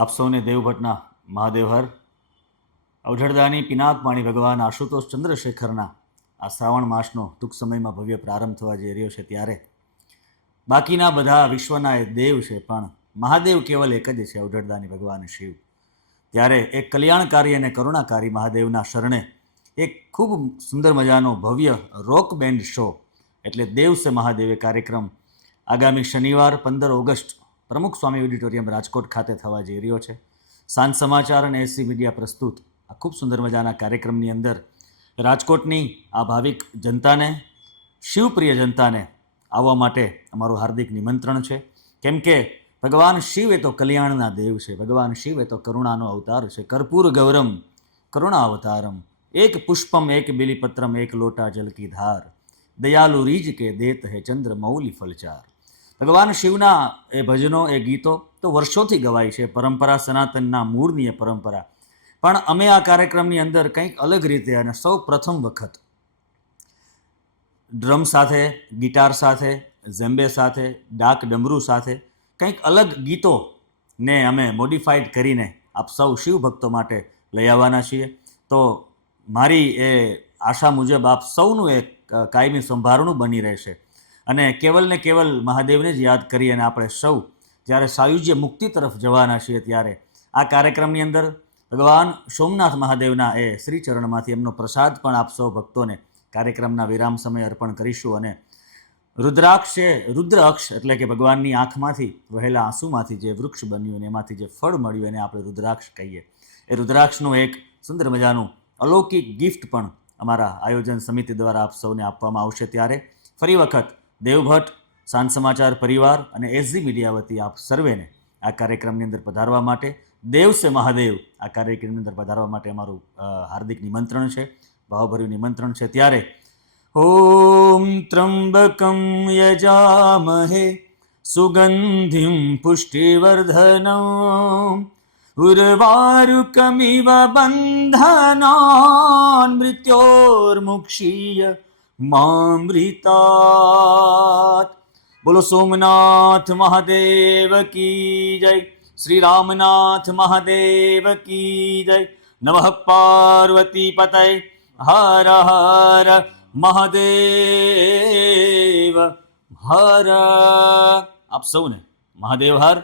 આપ સૌને દેવભટ્ટના મહાદેવહર અવઢળદાની પિનાકવાણી ભગવાન આશુતોષ ચંદ્રશેખરના આ શ્રાવણ માસનો ટૂંક સમયમાં ભવ્ય પ્રારંભ થવા જઈ રહ્યો છે ત્યારે બાકીના બધા વિશ્વના એ દેવ છે, પણ મહાદેવ કેવલ એક જ છે, અવઢળદાની ભગવાન શિવ. ત્યારે એક કલ્યાણકારી અને કરુણાકારી મહાદેવના શરણે એક ખૂબ સુંદર મજાનો ભવ્ય રોક બેન્ડ શો એટલે દેવ સે મહાદેવ કાર્યક્રમ આગામી શનિવાર 15 ઓગસ્ટ પ્રમુખ સ્વામી ઓડિટોરિયમ રાજકોટ ખાતે થવા જઈ રહ્યો છે. સાંજ સમાચાર અને એસસી મીડિયા પ્રસ્તુત આ ખૂબ સુંદર મજાના કાર્યક્રમની અંદર રાજકોટની આ ભાવિક જનતાને, શિવપ્રિય જનતાને આવવા માટે અમારું હાર્દિક નિમંત્રણ છે. કેમ કે ભગવાન શિવ એ તો કલ્યાણના દેવ છે, ભગવાન શિવ એ તો કરુણાનો અવતાર છે. કર્પૂર ગૌરમ કરુણા અવતારમ, એક પુષ્પમ એક બિલીપત્રમ એક લોટા જલ કી ધાર, દયાલુ રીજ કે દેત હે ચંદ્ર મૌલી ફલચાર. ભગવાન શિવના એ ભજનો, એ ગીતો તો વર્ષોથી ગવાય છે, પરંપરા સનાતનના મૂળની એ પરંપરા. પણ અમે આ કાર્યક્રમની અંદર કંઈક અલગ રીતે અને સૌ પ્રથમ વખત ડ્રમ સાથે, ગિટાર સાથે, ઝેમ્બે સાથે, ડાક ડમરૂ સાથે કંઈક અલગ ગીતોને અમે મોડિફાઈડ કરીને આપ સૌ શિવ ભક્તો માટે લઈ આવવાના છીએ. તો મારી એ આશા મુજબ આપ સૌનું એક કાયમી સંભારણું બની રહેશે અને કેવલ ને કેવલ મહાદેવને જ યાદ કરી અને આપણે સૌ જ્યારે સાયુજ્ય મુક્તિ તરફ જવાના છીએ ત્યારે આ કાર્યક્રમની અંદર ભગવાન સોમનાથ મહાદેવના એ શ્રીચરણમાંથી એમનો પ્રસાદ પણ આપ સૌ ભક્તોને કાર્યક્રમના વિરામ સમયે અર્પણ કરીશું. અને રુદ્ર અક્ષ એટલે કે ભગવાનની આંખમાંથી વહેલા આંસુમાંથી જે વૃક્ષ બન્યું અને એમાંથી જે ફળ મળ્યું એને આપણે રુદ્રાક્ષ કહીએ. એ રુદ્રાક્ષનું એક સુંદર મજાનું અલૌકિક ગિફ્ટ પણ અમારા આયોજન સમિતિ દ્વારા આપ સૌને આપવામાં આવશે. ત્યારે ફરી વખત દેવભટ્ટ, સાંજ સમાચાર પરિવાર અને એસજી મીડિયા વતી આપ સર્વેને આ કાર્યક્રમની અંદર પધારવા માટે, દેવ સે મહાદેવ આ કાર્યક્રમની અંદર પધારવા માટે અમારું હાર્દિક નિમંત્રણ છે, ભાવભર્યું નિમંત્રણ છે. ત્યારે ઓમ ત્રંબકમ યજામહે સુગંધિમ પુષ્ટિવર્ધનમ ઉર્વારુકમિવ બંધનાન મૃત્યોર્મુક્ષીય મામૃતાત. બોલો સોમનાથ મહાદેવ કી જય, શ્રી રામનાથ મહાદેવ કી જય. નમઃ પાર્વતી પતય, હર હર મહાદેવ હર. આપ સૌને મહાદેવ હર.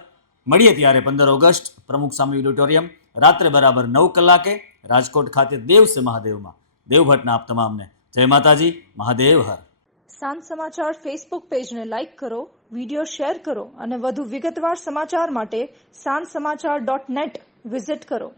મળીએ ત્યારે 15 ઓગસ્ટ પ્રમુખ સ્વામી ઓડિટોરિયમ રાત્રે બરાબર 9 કલાકે રાજકોટ ખાતે દેવ સે મહાદેવમાં. દેવભટ્ટના આપ તમામને જય માતાજી, મહાદેવ હર. સાંજ સમાચાર ફેસબુક પેજને લાઇક કરો, વિડીયો શેર કરો અને વધુ વિગતવાર સમાચાર માટે sanssamachar.net વિઝિટ કરો.